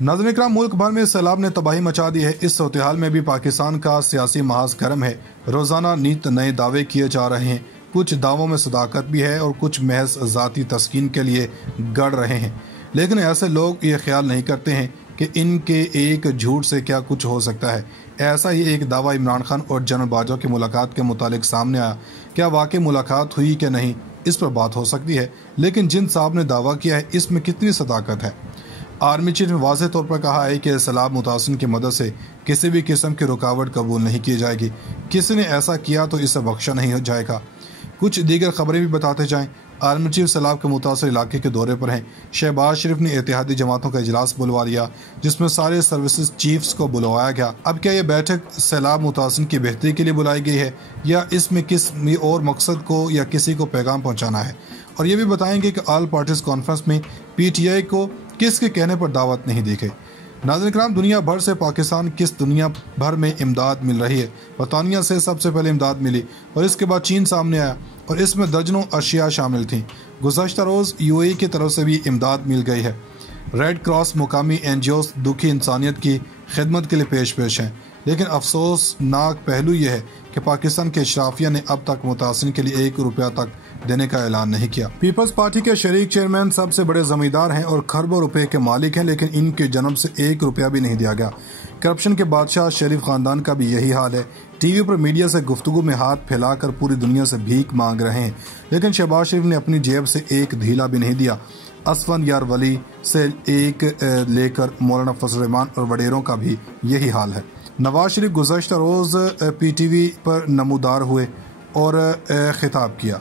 नाज़रीन इकराम, मुल्क भर में सैलाब ने तबाही मचा दी है। इस सूरत-ए-हाल में भी पाकिस्तान का सियासी महाज गर्म है। रोजाना नित नए दावे किए जा रहे हैं। कुछ दावों में सदाकत भी है और कुछ महज ज़ाती तस्कीन के लिए गढ़ रहे हैं। लेकिन ऐसे लोग ये ख्याल नहीं करते हैं कि इनके एक झूठ से क्या कुछ हो सकता है। ऐसा ही एक दावा इमरान खान और जनरल बाजवा की मुलाकात के मुतालिक सामने आया। क्या वाकई मुलाकात हुई कि नहीं, इस पर बात हो सकती है, लेकिन जिन साहब ने दावा किया है इसमें कितनी सदाकत है। आर्मी चीफ ने वाज़ेह तौर पर कहा है कि सैलाब मुतासिन की मदद से किसी भी किस्म की रुकावट कबूल नहीं की जाएगी। किसी ने ऐसा किया तो इसे बख्शा नहीं हो जाएगा। कुछ दीगर खबरें भी बताते जाएं। आर्मी चीफ सैलाब के मुतासर इलाके के दौरे पर हैं। शहबाज शरीफ ने इत्तेहादी जमातों का इजलास बुलवा लिया, जिसमें सारे सर्विसेज चीफ्स को बुलवाया गया। अब क्या यह बैठक सैलाब मुतासिन की बेहतरी के लिए बुलाई गई है या इसमें किस और मकसद को या किसी को पैगाम पहुँचाना है। और ये भी बताएंगे कि ऑल पार्टीज कॉन्फ्रेंस में PTI को किसके कहने पर दावत नहीं दी गई। नाज़रीन इकराम, दुनिया भर से पाकिस्तान किस दुनिया भर में इमदाद मिल रही है। बरतानिया से सबसे पहले इमदाद मिली और इसके बाद चीन सामने आया और इसमें दर्जनों अशिया शामिल थीं। गुज़श्ता रोज़ UAE की तरफ से भी इमदाद मिल गई है। रेड क्रॉस मुकामी NGOs दुखी इंसानियत की खिदमत के लिए पेश हैं। लेकिन अफसोसनाक पहलू यह है कि पाकिस्तान के अशराफिया ने अब तक मुतासिन के लिए 1 रुपया तक देने का ऐलान नहीं किया। पीपल्स पार्टी के शरीक चेयरमैन सबसे बड़े जमींदार हैं और खरबों रुपए के मालिक हैं, लेकिन इनके जन्म से 1 रुपया भी नहीं दिया गया। करप्शन के बादशाह शरीफ खानदान का भी यही हाल है। TV पर मीडिया से गुफ्तगू में हाथ फैलाकर पूरी दुनिया से भीख मांग रहे हैं, लेकिन शहबाज शरीफ ने अपनी जेब से एक ढीला भी नहीं दिया। असफन यार वली से लेकर मौलाना फजल रहमान और वडेरों का भी यही हाल है। नवाज शरीफ गुज़श्ता रोज़ PTV पर नमूदार हुए और खिताब किया।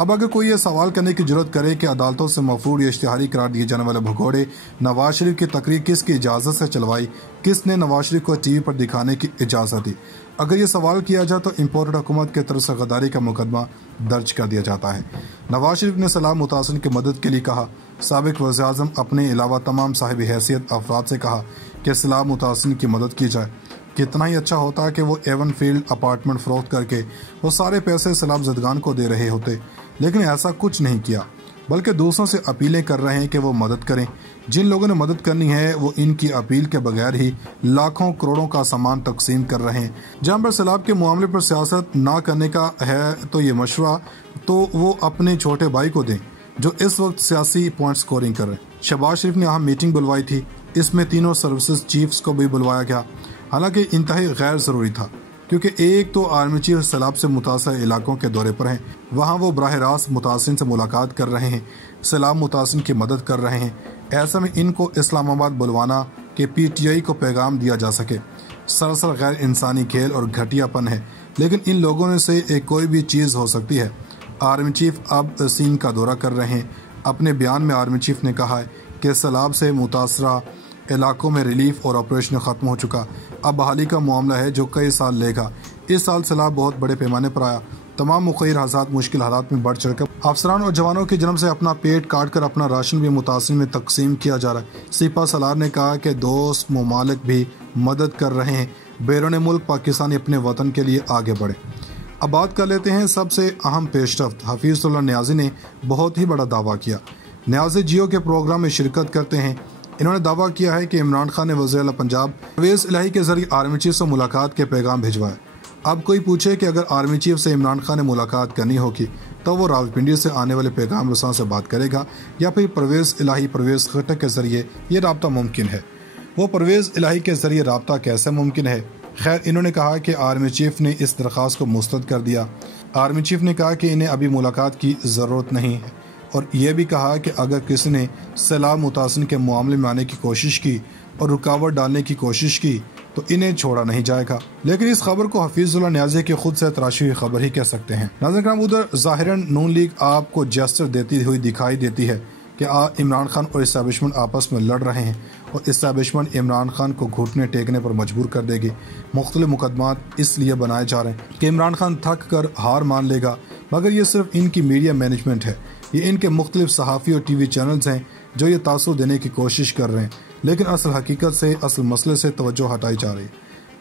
अब अगर कोई ये सवाल करने की जरूरत करे कि अदालतों से मफरूर या इश्तिहारी करार दिए जाने वाले भगोड़े नवाज शरीफ की तकरीर किसकी इजाज़त से चलवाई, किसने नवाज शरीफ को TV पर दिखाने की इजाज़त दी, अगर ये सवाल किया जाए तो इम्पोर्टेड हुकूमत की तरफ से गद्दारी का मुकदमा दर्ज कर दिया जाता है। नवाज शरीफ ने सैलाब मुतासिन की मदद के लिए कहा। साबिक वज़ीर-ए-आज़म अपने अलावा तमाम साहिब हैसियत अफराद से कहा कि सैलाब मुतासिन की मदद की जाए। कितना ही अच्छा होता कि वो एवन फील्ड अपार्टमेंट फरोख्त करके वो सारे पैसे सैलाब ज़दगान को दे रहे होते, लेकिन ऐसा कुछ नहीं किया, बल्कि दूसरों से अपीलें कर रहे हैं कि वो मदद करें। जिन लोगों ने मदद करनी है वो इनकी अपील के बगैर ही लाखों करोड़ों का सामान तकसीम कर रहे हैं। जहाँ पर सैलाब के मामले पर सियासत ना करने का है तो ये मशवरा तो वो अपने छोटे भाई को दें जो इस वक्त सियासी पॉइंट स्कोरिंग कर रहे हैं। शहबाज शरीफ ने अहम मीटिंग बुलवाई थी, इसमें तीनों सर्विसेज चीफ्स को भी बुलवाया गया, हालांकि इंतहाई गैर ज़रूरी था क्योंकि एक तो आर्मी चीफ सैलाब से मुतासर इलाकों के दौरे पर हैं, वहाँ वो बराह रास्त मुतासिन से मुलाकात कर रहे हैं, सैलाब मुतासिन की मदद कर रहे हैं। ऐसे में इनको इस्लामाबाद बुलवाना कि PTI को पैगाम दिया जा सके सरासर गैर इंसानी खेल और घटियापन है। लेकिन इन लोगों से कोई भी चीज़ हो सकती है। आर्मी चीफ अब सीन का दौरा कर रहे हैं। अपने बयान में आर्मी चीफ ने कहा है कि सैलाब से मुतासरा इलाकों में रिलीफ और ऑपरेशन ख़त्म हो चुका, अब बहाली का मामला है जो कई साल लेगा। इस साल सैलाब बहुत बड़े पैमाने पर आया। तमाम मुखिर हज़ात मुश्किल हालात में बढ़ चढ़कर अफसरान और जवानों की जन्म से अपना पेट काट कर अपना राशन भी मुतासिर में तकसीम किया जा रहा है। सिपा सलार ने कहा कि दोस्त ममालिक भी मदद कर रहे हैं, बैरून मुल्क पाकिस्तानी अपने वतन के लिए आगे बढ़े। अब बात कर लेते हैं सबसे अहम पेशरफ्त। हफीज़ुल्लाह न्याज़ी ने बहुत ही बड़ा दावा किया। न्याज़ी जियो के प्रोग्राम में शिरकत करते हैं। इन्होंने दावा किया है कि इमरान खान ने वज़ीर आला पंजाब परवेज़ इलाही के जरिए आर्मी चीफ से मुलाकात के पैगाम भिजवाए। अब कोई पूछे कि अगर आर्मी चीफ से इमरान खान ने मुलाकात करनी होगी तो वो रावलपिंडी से आने वाले पैगाम रसां से बात करेगा या फिर परवेज़ इलाही परवेज़ खट्टक के जरिए ये रब्ता मुमकिन है। वो परवेज़ इलाही के जरिए रब्ता कैसे मुमकिन है। खैर, इन्होंने कहा कि आर्मी चीफ ने इस दरख्वास्त को मुस्तरद कर दिया। आर्मी चीफ ने कहा कि इन्हें अभी मुलाकात की ज़रूरत नहीं है और यह भी कहा कि अगर किसी ने सैलाब मुतासिन के मामले में आने की कोशिश की और रुकावट डालने की कोशिश की तो इन्हें छोड़ा नहीं जाएगा। लेकिन इस खबर को हफीजुल्लाह न्याज़ी की खुद से तराशी हुई खबर ही कह सकते हैं। नाज़रीन, उधर ज़ाहिरन नून लीग आपको जेस्चर देती हुई दिखाई देती है कि इमरान खान और इस्टेब्लिशमेंट आपस में लड़ रहे हैं और इस्टेब्लिशमेंट इमरान खान को घुटने टेकने पर मजबूर कर देगी। मुख्तलिफ मुकदमात इसलिए बनाए जा रहे हैं कि इमरान खान थक कर हार मान लेगा, मगर ये सिर्फ इनकी मीडिया मैनेजमेंट है। ये इनके मुख्तलिफ सहाफ़ी और TV चैनल्स हैं जो ये तासुर देने की कोशिश कर रहे हैं, लेकिन असल हकीकत से असल मसले से तवज्जो हटाई जा रही है।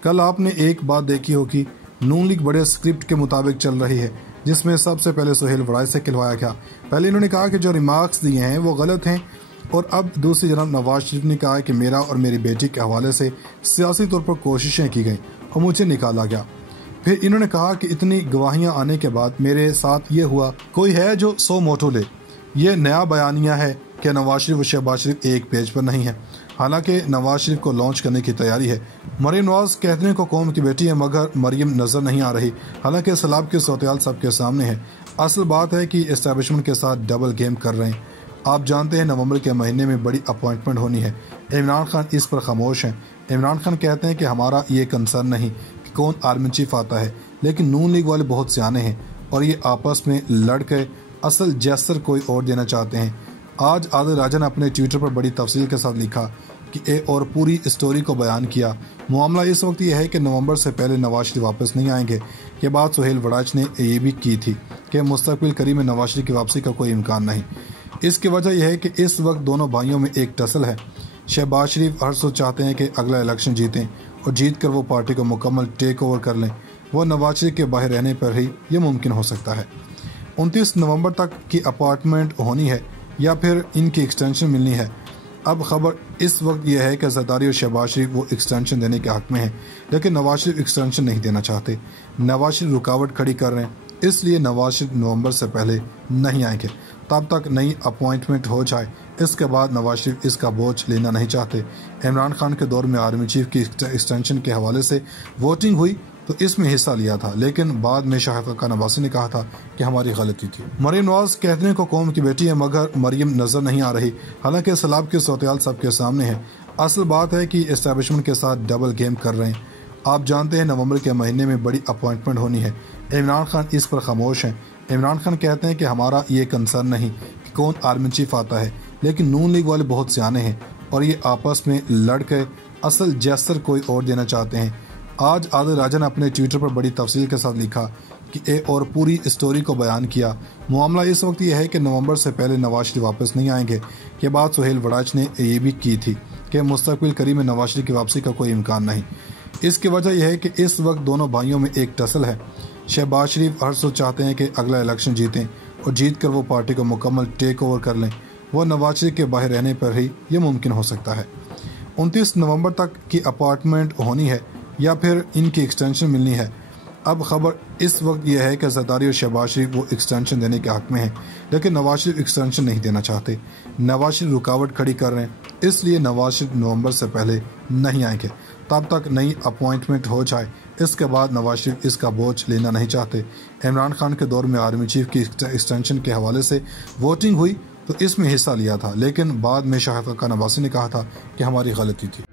कल आपने एक बात देखी होगी, नून लीग बड़े स्क्रिप्ट के मुताबिक चल रही है, जिसमें सबसे पहले सुहेल वड़ाई से खिलवाया गया। पहले इन्होंने कहा कि जो रिमार्क्स दिए हैं वो गलत हैं اور اب دوسری جانب نواز شریف نے کہا ہے کہ میرا اور میری بیٹی کے حوالے سے سیاسی طور پر کوششیں کی گئیں اور مجھے نکالا گیا۔ پھر انہوں نے کہا کہ اتنی گواہیاں آنے کے بعد میرے ساتھ یہ ہوا، کوئی ہے جو 100 موٹو لے۔ یہ نیا بیانیہ ہے کہ نواز شریف و شہباز شریف ایک پیج پر نہیں ہے، حالانکہ نواز شریف کو لانچ کرنے کی تیاری ہے۔ مریم نواز کہتے ہیں کو قوم کی بیٹی ہے مگر مریم نظر نہیں آ رہی، حالانکہ سیلاب کی صورتحال سب کے سامنے ہے۔ اصل بات ہے کہ اسٹیبلشمنٹ کے ساتھ ڈبل گیم کر رہے ہیں۔ آپ جانتے ہیں نومبر کے مہینے میں بڑی اپوائنٹمنٹ ہونی ہے۔ عمران خان اس پر خاموش ہیں۔ عمران خان کہتے ہیں کہ ہمارا یہ کنسرن نہیں کہ کون آرمی چیف آتا ہے، لیکن نون لیگ والے بہت سیانے ہیں اور یہ آپس میں لڑ کے اصل جیسر کوئی اور دینا چاہتے ہیں۔ آج آدر راجہ نے اپنے ٹویٹر پر بڑی تفصیل کے ساتھ لکھا کہ اور پوری اسٹوری کو بیان کیا۔ معاملہ اس وقت یہ ہے کہ نومبر سے پہلے نواز شریف واپس نہیں آئیں گے۔ یہ بات سہیل وڑاچ نے یہ بھی کی تھی کہ مستقبل قریب میں نواز شریف کی واپسی کا کوئی امکان نہیں۔ اس کی وجہ یہ ہے کہ اس وقت دونوں بھائیوں میں ایک ٹسل ہے۔ شہباز شریف ہر سوچ چاہتے ہیں کہ اگلا الیکشن جیتیں اور جیت کر وہ پارٹی کو مکمل ٹیک اوور کر لیں۔ وہ نواز شریف کے باہر رہنے پر ہی یہ ممکن ہو سکتا ہے۔ 29 نومبر تک کی اپارٹمنٹ ہونی ہے یا پھر ان کی ایکسٹینشن ملنی ہے۔ اب خبر اس وقت یہ ہے کہ زرداری اور شہباز شریف وہ ایکسٹینشن دینے کے حق میں ہیں، لیکن نواز شریف ایکسٹینشن نہیں دینا چاہتے۔ نواز شریف رکاوٹ کھڑی کر رہے ہیں، اس لیے نواز شریف نومبر سے پہلے نہیں آئیں گے۔ تب تک نئی اپوائنٹمنٹ ہو جائے، اس کے بعد نواز شریف اس کا بوجھ لینا نہیں چاہتے۔ عمران خان کے دور میں آرمی چیف کی ایکسٹینشن کے حوالے سے ووٹنگ ہوئی تو اس میں حصہ لیا تھا، لیکن بعد میں شاہد خاقان عباسی نے کہا تھا کہ ہماری غلطی تھی۔ مریم نواز کہتے ہیں کو قوم کی بیٹی ہے مگر مریم نظر نہیں آ رہی، حالانکہ سیلاب کی صورتحال سب کے سامنے ہے۔ اصل بات ہے کہ اسٹیبلشمنٹ کے ساتھ ڈبل گیم کر رہے ہیں۔ آپ جانتے ہیں نومبر کے مہینے میں بڑی اپوائنٹمنٹ ہونی ہے۔ عمران خان اس پر خاموش ہیں۔ عمران خان کہتے ہیں کہ ہمارا یہ کنسرن نہیں کہ کون آرمی چیف آتا ہے، لیکن نون لیگ والے بہت سیانے ہیں اور یہ آپس میں لڑ کے اصل جیسر کوئی اور دینا چاہتے ہیں۔ آج آدر راجہ نے اپنے ٹویٹر پر بڑی تفصیل کے ساتھ لکھا کہ اور پوری اسٹوری کو بیان کیا۔ معاملہ اس وقت یہ ہے کہ نومبر سے پہلے نواز شریف واپس نہیں آئیں گے۔ یہ بات سہیل وڑاچ نے یہ بھی کی تھی کہ مستقبل قریب میں نواز شریف کی واپسی کا کوئی امکان نہیں۔ اس کی وجہ یہ ہے کہ اس وقت دونوں بھائیوں میں ایک ٹسل ہے۔ شہباز شریف ہر سوچ چاہتے ہیں کہ اگلا الیکشن جیتیں اور جیت کر وہ پارٹی کو مکمل ٹیک اوور کر لیں۔ وہ نواز شریف کے باہر رہنے پر ہی یہ ممکن ہو سکتا ہے۔ 29 نومبر تک کی اپارٹمنٹ ہونی ہے یا پھر ان کی ایکسٹینشن ملنی ہے۔ اب خبر اس وقت یہ ہے کہ زرداری اور شہباز شریف وہ ایکسٹینشن دینے کے حق میں ہیں، لیکن نواز شریف ایکسٹینشن نہیں دینا چاہتے۔ نواز شریف رکاوٹ کھڑی کر رہے ہیں، اس لیے نواز شریف نومبر سے پہلے نہیں آئیں گے۔ تب تک نئی اپوائنٹمنٹ ہو جائے، اس کے بعد نواز شریف اس کا بوجھ لینا نہیں چاہتے۔ عمران خان کے دور میں آرمی چیف کی ایکسٹینشن کے حوالے سے ووٹنگ ہوئی تو اس میں حصہ لیا تھا، لیکن بعد میں شاہد خاقان عباسی نے کہا تھا کہ ہماری غلطی تھی۔